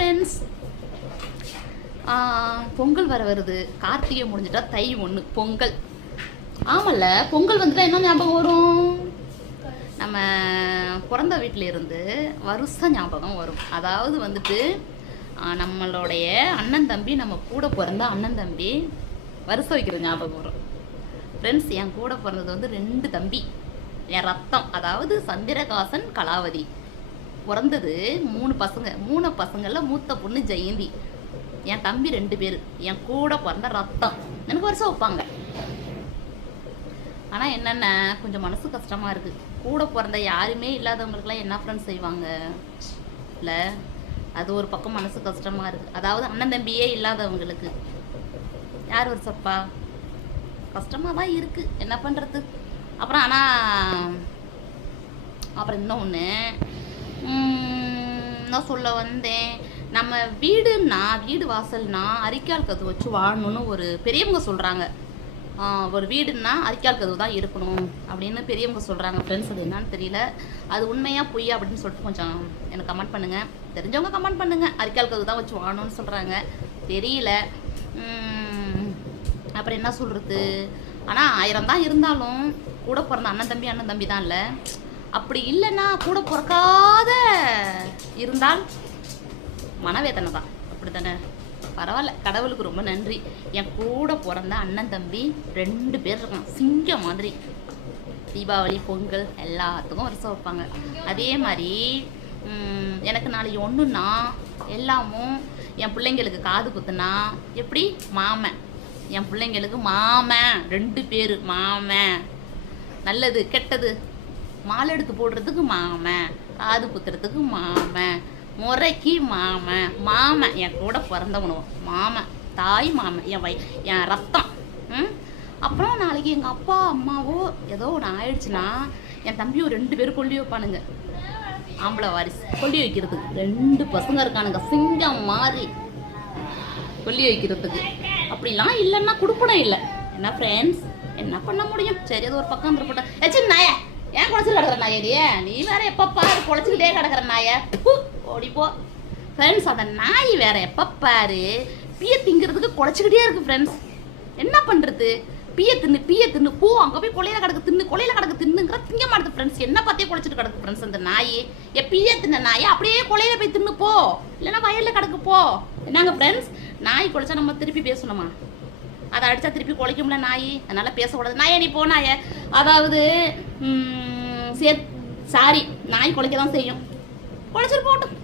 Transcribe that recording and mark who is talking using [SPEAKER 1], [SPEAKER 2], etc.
[SPEAKER 1] Friends Pongal வர வருது. கார்த்திகை முடிஞ்சிட்டா தை ஒன்று பொங்கல். ஆமல்ல பொங்கல் வந்துட்டா என்ன ஞாபகம் வரும்? நம்ம பிறந்த வீட்டில இருந்து வருஷ ஞாபகம் வரும். அதாவது வந்துட்டு நம்மளுடைய அண்ணன் தம்பி நம்ம கூட பிறந்த அண்ணன் தம்பி வருஷம் வைக்கிற ஞாபகம் வரும். ஃப்ரெண்ட்ஸ் என் கூட பிறந்தது வந்து ரெண்டு தம்பி. என் ரத்தம் அதாவது சந்திரகாசன் கலாவதி. பிறந்தது மூணு பசங்க மூணு பசங்களில் மூத்த பொண்ணு ஜெயந்தி. என் தம்பி ரெண்டு பேர். என் கூட பிறந்த ரத்தம். எனக்கு வருஷம் வைப்பாங்க. ஆனால் என்னென்ன கொஞ்சம் மனசு கஷ்டமாக இருக்குது கூட பிறந்த யாருமே இல்லாதவங்களுக்குலாம் என்ன ஃப்ரெண்ட்ஸ் செய்வாங்க? இல்லை அது ஒரு பக்கம் மனசு கஷ்டமாக இருக்குது அதாவது அண்ணன் தம்பியே இல்லாதவங்களுக்கு. யார் வருஷப்பா கஷ்டமாக தான் இருக்குது என்ன பண்ணுறது அப்புறம் ஆனால் அப்புறம் இன்னொன்று நான் சொல்ல வந்தேன் நம்ம வீடுன்னா வீடு வாசல்னா அரிக்கால் கதவு வச்சு வாழணும்னு ஒரு பெரியவங்க சொல்கிறாங்க ஒரு வீடுன்னா அரிக்கால் கதவு தான் இருக்கணும் அப்படின்னு பெரியவங்க சொல்கிறாங்க ஃப்ரெண்ட்ஸ் அது என்னன்னு தெரியல அது உண்மையாக பொய்யா அப்படின்னு சொல்லிட்டு கொஞ்சம் எனக்கு கமெண்ட் பண்ணுங்கள் தெரிஞ்சவங்க கமெண்ட் பண்ணுங்கள் அரிக்கால் கதவு தான் வச்சு வாழணும்னு சொல்கிறாங்க தெரியல அப்புறம் என்ன சொல்கிறது ஆனால் ஆயிரம் தான் இருந்தாலும் கூட பிறந்த அண்ணன் தம்பி அண்ணன் தம்பி தான் இல்லை அப்படி இல்லைன்னா கூட பிறக்காத இருந்தால் மனவேதனை தான் அப்படி தானே பரவாயில்ல. கடவுளுக்கு ரொம்ப நன்றி. என் கூட பிறந்த அண்ணன் தம்பி ரெண்டு பேர் இருக்கான் சிங்கம் மாதிரி. தீபாவளி பொங்கல் எல்லாத்துக்கும் வருஷம் வைப்பாங்க. அதே மாதிரி எனக்கு நாளைக்கு ஒன்றுன்னா எல்லாமும் என் பிள்ளைங்களுக்கு காது குத்துனா எப்படி? மாமன். என் பிள்ளைங்களுக்கு மாமன். ரெண்டு பேர். மாமன். நல்லது கெட்டது. மாலை எடுத்து போடுறதுக்கு மாமன் காது குத்துறதுக்கு மாமன் முறைக்கு மாமன் மாமன். என் கூட பிறந்தவனும் மாமன் தாய் மாமன் என் வை என் ரத்தம். ம்? அப்புறம் நாளைக்கு எங்கள் அப்பா அம்மாவோ ஏதோ ஒன்று ஆயிடுச்சுன்னா என் தம்பியும் ரெண்டு பேரும் கொல்லி வைப்பானுங்க. ஆம்பளை வாரிசு. கொல்லி வைக்கிறதுக்கு ரெண்டு பசங்க இருக்கானுங்க. சிங்கம் மாதிரி. கொல்லி வைக்கிறதுக்கு. அப்படிலாம் இல்லைன்னா கொடுப்பனம் இல்லை. என்ன ஃப்ரெண்ட்ஸ் என்ன பண்ண முடியும்? சரி அது ஒரு பக்கம் இருப்பட்டேன் ஏச்சி நாய ஏன் குழச்சிட்டு கிடக்குற நாயே நீ வேற எப்போ பாரு குழச்சிக்கிட்டே கிடக்குற நாய. ஓடிப்போ ஃப்ரெண்ட்ஸ் அந்த நாய் வேற எப்போ பாரு பிய திங்கிறதுக்கு குழச்சிக்கிட்டே இருக்கு ஃப்ரெண்ட்ஸ் என்ன பண்ணுறது பிய தின்னு பிய தின்னு பூ அங்கே போய் கொலையில கிடக்கு தின்னு கொலையில கிடக்கு தின்னுங்கிற திங்க மாட்டுது ஃப்ரெண்ட்ஸ் என்ன பார்த்தே குழச்சிட்டு கிடக்கு ஃப்ரெண்ட்ஸ் அந்த நாய்? ஏ பிய தின்ன நாயை அப்படியே கொலையில போய் தின்னு போ. இல்லைன்னா வயலில் கிடக்கு போ. என்னங்க ஃப்ரெண்ட்ஸ் நாய் குழைச்சா நம்ம திருப்பி பேசணுமா? அதை அடித்தா திருப்பி குலைக்கும்ல நாய்? அதனால் பேசக்கூடாது. நாயே நீ போனாய அதாவது சரி சே சாரி. நாய் குலைக்க தான் செய்யும். குலைச்சிட்டு போட்டும்